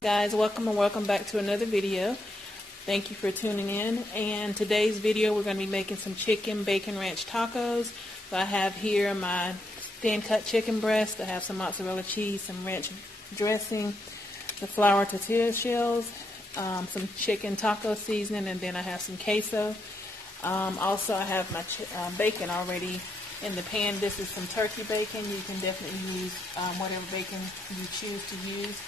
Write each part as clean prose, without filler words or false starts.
Guys, welcome back to another video. Thank you for tuning in. And today's video we're going to be making some chicken bacon ranch tacos. So I have here my thin cut chicken breast. I have some mozzarella cheese, some ranch dressing, the flour tortilla shells, some chicken taco seasoning, and then I have some queso. Also I have my bacon already in the pan. This is some turkey bacon. You can definitely use whatever bacon you choose to use.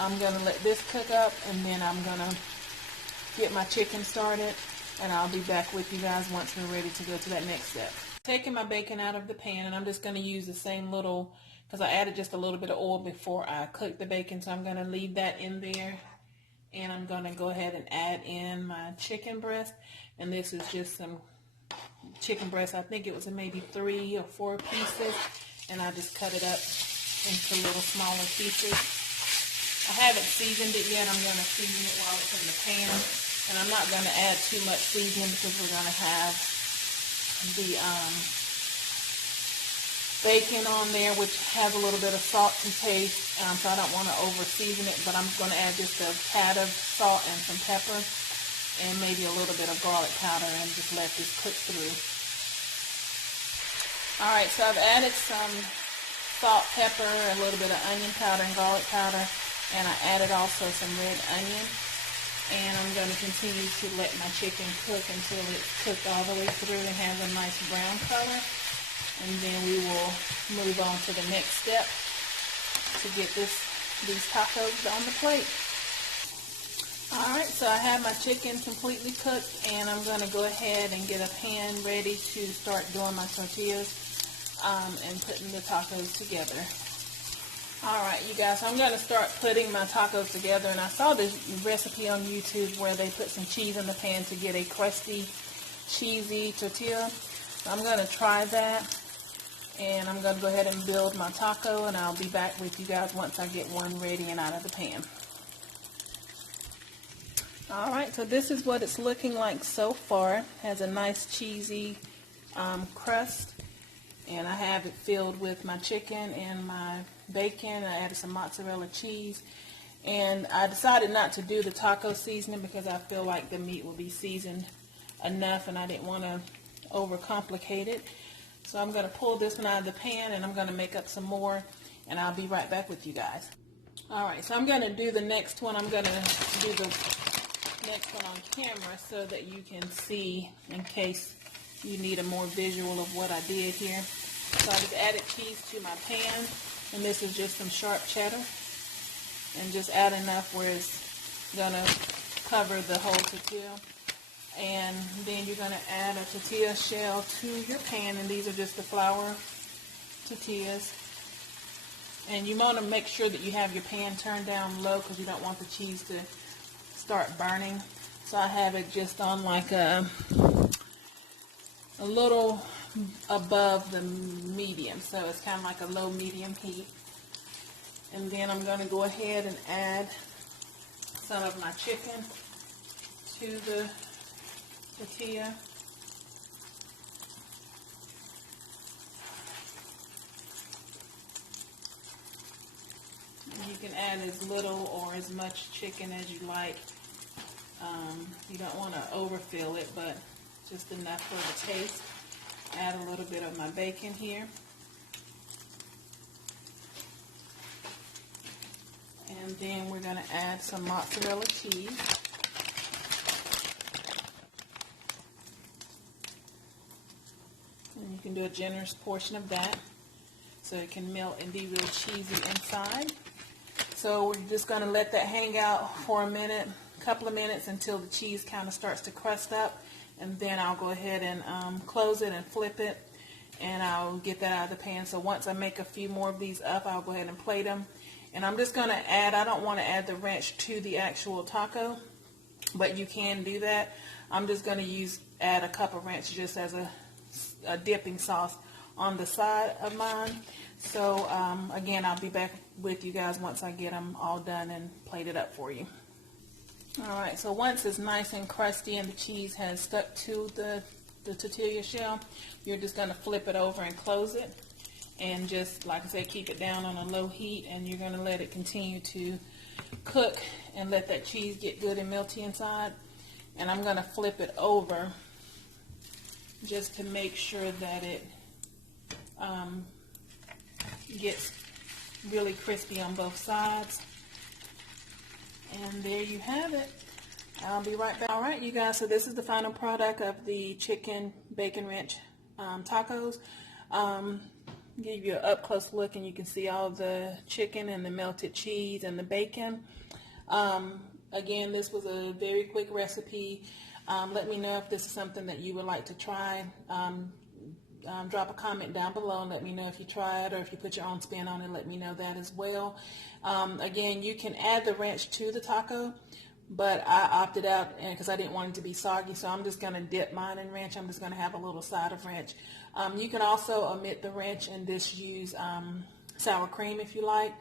I'm going to let this cook up, and then I'm going to get my chicken started, and I'll be back with you guys once we're ready to go to that next step. Taking my bacon out of the pan, and I'm just going to use the same little, because I added just a little bit of oil before I cooked the bacon, so I'm going to leave that in there, and I'm going to go ahead and add in my chicken breast, and this is just some chicken breast. I think it was maybe 3 or 4 pieces, and I just cut it up into little smaller pieces. I haven't seasoned it yet. I'm going to season it while it's in the pan. And I'm not going to add too much seasoning because we're going to have the bacon on there, which has a little bit of salt and taste. So I don't want to over season it, but I'm going to add just a pat of salt and some pepper and maybe a little bit of garlic powder and just let this cook through. Alright, so I've added some salt, pepper, a little bit of onion powder and garlic powder. And I added also some red onion, and I'm going to continue to let my chicken cook until it's cooked all the way through and has a nice brown color. And then we will move on to the next step to get these tacos on the plate. Alright, so I have my chicken completely cooked, and I'm going to go ahead and get a pan ready to start doing my tortillas and putting the tacos together. Alright, you guys, so I'm going to start putting my tacos together, and I saw this recipe on YouTube where they put some cheese in the pan to get a crusty, cheesy tortilla. So I'm going to try that, and I'm going to go ahead and build my taco, and I'll be back with you guys once I get one ready and out of the pan. Alright, so this is what it's looking like so far. It has a nice cheesy crust, and I have it filled with my chicken and my bacon. I added some mozzarella cheese, and I decided not to do the taco seasoning because I feel like the meat will be seasoned enough, and I didn't want to overcomplicate it. So I'm going to pull this one out of the pan, and I'm going to make up some more, and I'll be right back with you guys. Alright, so I'm going to do the next one. I'm going to do the next one on camera so that you can see in case you need a more visual of what I did here. So I just added cheese to my pan, and this is just some sharp cheddar, and just add enough where it's going to cover the whole tortilla. And then you're going to add a tortilla shell to your pan, and these are just the flour tortillas. And you want to make sure that you have your pan turned down low because you don't want the cheese to start burning. So I have it just on like a little above the medium, so it's kind of like a low medium heat. And then I'm going to go ahead and add some of my chicken to the tortilla. You can add as little or as much chicken as you like. You don't want to overfill it, but just enough for the taste. Add a little bit of my bacon here. And then we're going to add some mozzarella cheese. And you can do a generous portion of that so it can melt and be real cheesy inside. So we're just going to let that hang out for a minute, a couple of minutes until the cheese kind of starts to crust up. And then I'll go ahead and close it and flip it, and I'll get that out of the pan. So once I make a few more of these up, I'll go ahead and plate them. And I'm just going to add, I don't want to add the ranch to the actual taco, but you can do that. I'm just going to add a cup of ranch just as a dipping sauce on the side of mine. So again, I'll be back with you guys once I get them all done and plated up for you. Alright, so once it's nice and crusty and the cheese has stuck to the tortilla shell, you're just going to flip it over and close it. And just, like I said, keep it down on a low heat, and you're going to let it continue to cook and let that cheese get good and melty inside. And I'm going to flip it over just to make sure that it gets really crispy on both sides. And there you have it. I'll be right back. All right, you guys, so this is the final product of the chicken bacon ranch tacos. Give you an up close look and you can see all the chicken and the melted cheese and the bacon. Again, this was a very quick recipe. Let me know if this is something that you would like to try. Drop a comment down below and let me know if you try it or if you put your own spin on it. Let me know that as well. Again, you can add the ranch to the taco, but I opted out because I didn't want it to be soggy, so I'm just going to dip mine in ranch. I'm just going to have a little side of ranch. You can also omit the ranch and just use sour cream if you like.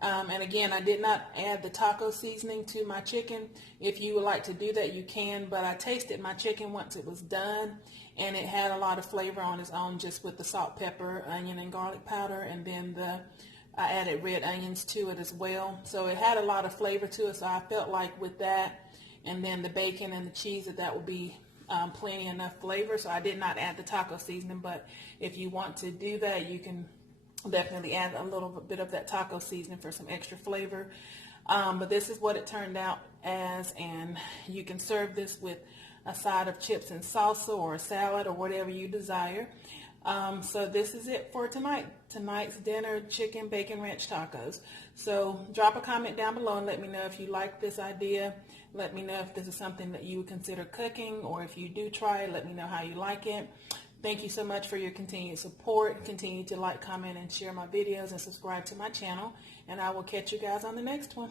And again, I did not add the taco seasoning to my chicken. If you would like to do that, you can, but I tasted my chicken once it was done, and it had a lot of flavor on its own just with the salt, pepper, onion, and garlic powder, and then I added red onions to it as well. So it had a lot of flavor to it, so I felt like with that and then the bacon and the cheese that would be plenty enough flavor. So I did not add the taco seasoning, but if you want to do that, you can definitely add a little bit of that taco seasoning for some extra flavor. But this is what it turned out as, and you can serve this with a side of chips and salsa or a salad or whatever you desire. So this is it for tonight's dinner, chicken bacon ranch tacos. So drop a comment down below and let me know if you like this idea. Let me know if this is something that you would consider cooking, or if you do try it, let me know how you like it. Thank you so much for your continued support. Continue to like, comment, and share my videos and subscribe to my channel. And I will catch you guys on the next one.